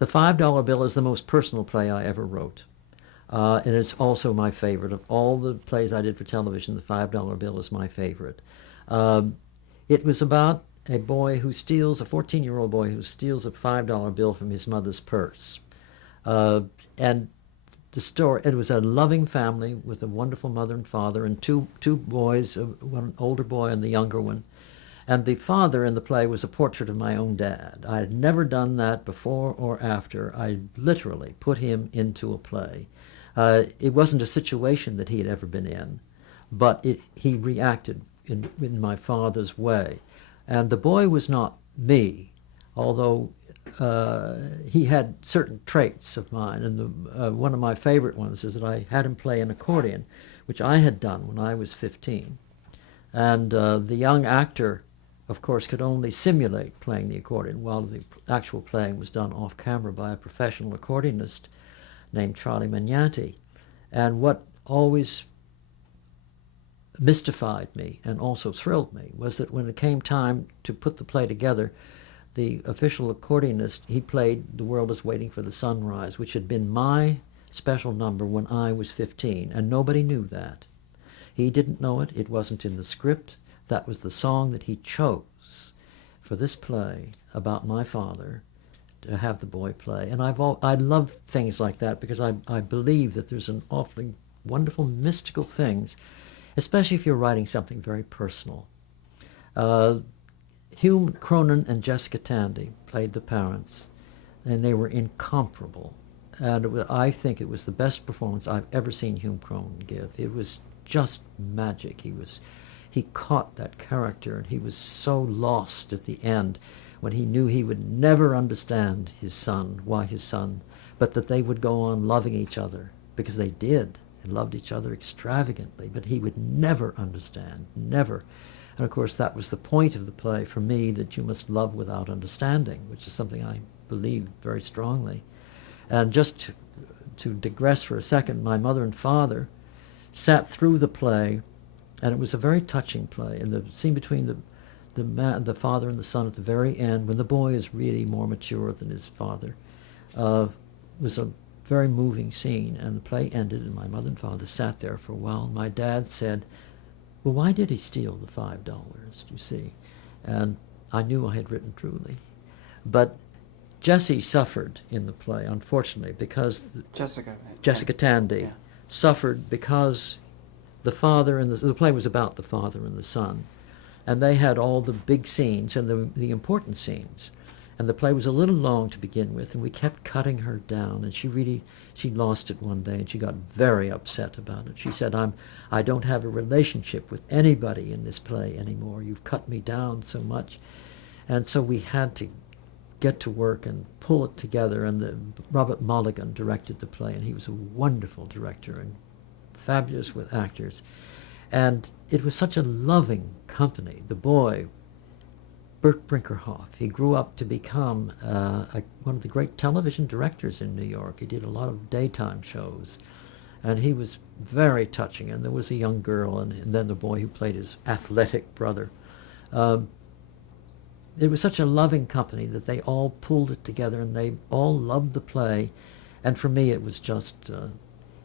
The $5 bill is the most personal play I ever wrote. And it's also my favorite. Of all the plays I did for television, the $5 bill is my favorite. Um, it was about a boy who steals, a 14-year-old boy who steals a $5 bill from his mother's purse. Uh, and the story, it was a loving family with a wonderful mother and father and two boys, one older boy and the younger one. And the father in the play was a portrait of my own dad. I had never done that before or after. I literally put him into a play. It wasn't a situation that he had ever been in, but he reacted in my father's way. And the boy was not me, although he had certain traits of mine. And one of my favorite ones is that I had him play an accordion, which I had done when I was 15. And the young actor, of course, could only simulate playing the accordion, while the actual playing was done off camera by a professional accordionist named Charlie Magnanti. And what always mystified me and also thrilled me was that when it came time to put the play together, the official accordionist, he played The World is Waiting for the Sunrise, which had been my special number when I was 15, and nobody knew that. He didn't know it. It wasn't in the script. That was the song that he chose for this play about my father to have the boy play. And I love things like that because I believe that there's an awfully wonderful mystical things, especially if you're writing something very personal. Hume Cronin and Jessica Tandy played the parents, and they were incomparable. And I think it was the best performance I've ever seen Hume Cronin give. It was just magic. He caught that character, and he was so lost at the end when he knew he would never understand his son, why his son, but that they would go on loving each other, because they did. They loved each other extravagantly, but he would never understand, never. And of course that was the point of the play for me, that you must love without understanding, which is something I believe very strongly. And just to digress for a second, my mother and father sat through the play, and it was a very touching play. And the scene between the father and the son at the very end, when the boy is really more mature than his father, was a very moving scene. And the play ended, and my mother and father sat there for a while. My dad said, "Well, why did he steal the $5, you see?" And I knew I had written truly. But Jessie suffered in the play, unfortunately, because Jessica Tandy suffered because the father and the play was about the father and the son, and they had all the big scenes and the important scenes, and the play was a little long to begin with, and we kept cutting her down, and she lost it one day, and she got very upset about it. She said, I don't have a relationship with anybody in this play anymore. You've cut me down so much. And so we had to get to work and pull it together, and Robert Mulligan directed the play, and he was a wonderful director and fabulous with actors. And it was such a loving company. The boy, Bert Brinkerhoff, he grew up to become one of the great television directors in New York. He did a lot of daytime shows, and he was very touching. And there was a young girl, and then the boy who played his athletic brother. It was such a loving company that they all pulled it together, and they all loved the play. And for me, it was just,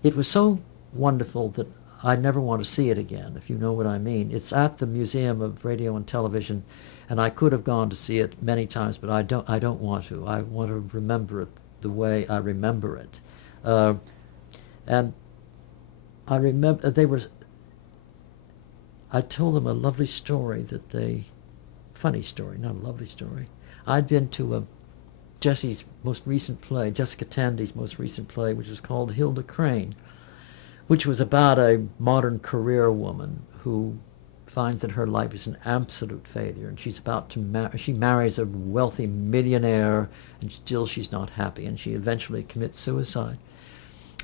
it was so wonderful that I never want to see it again, if you know what I mean. It's at the Museum of Radio and Television, and I could have gone to see it many times, but I don't want to. I want to remember it the way I remember it. And I remember I told them a lovely story funny story, not a lovely story. I'd been to Jessica Tandy's most recent play, which was called Hilda Crane, which was about a modern career woman who finds that her life is an absolute failure, and she's about to she marries a wealthy millionaire, and still she's not happy, and she eventually commits suicide.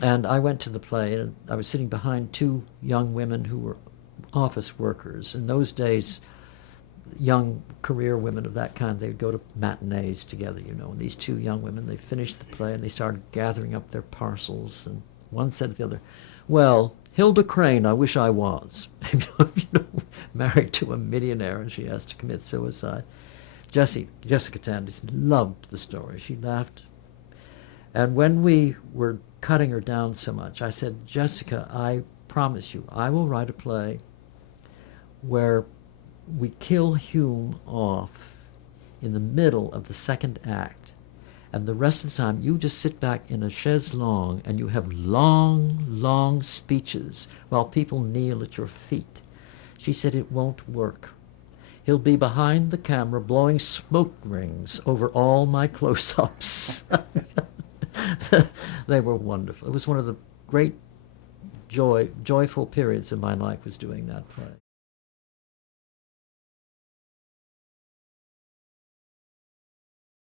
And I went to the play, and I was sitting behind two young women who were office workers. In those days, young career women of that kind, they would go to matinees together, and these two young women, they finished the play and they started gathering up their parcels, and one said to the other, "Well, Hilda Crane, I wish I was." Married to a millionaire, and she has to commit suicide. Jessica Tandy loved the story. She laughed And when we were cutting her down so much, I said, Jessica, I promise you, I will write a play where we kill Hume off in the middle of the second act. And the rest of the time, you just sit back in a chaise longue and you have long, long speeches while people kneel at your feet. She said, it won't work. He'll be behind the camera blowing smoke rings over all my close-ups. They were wonderful. It was one of the great joyful periods of my life was doing that play.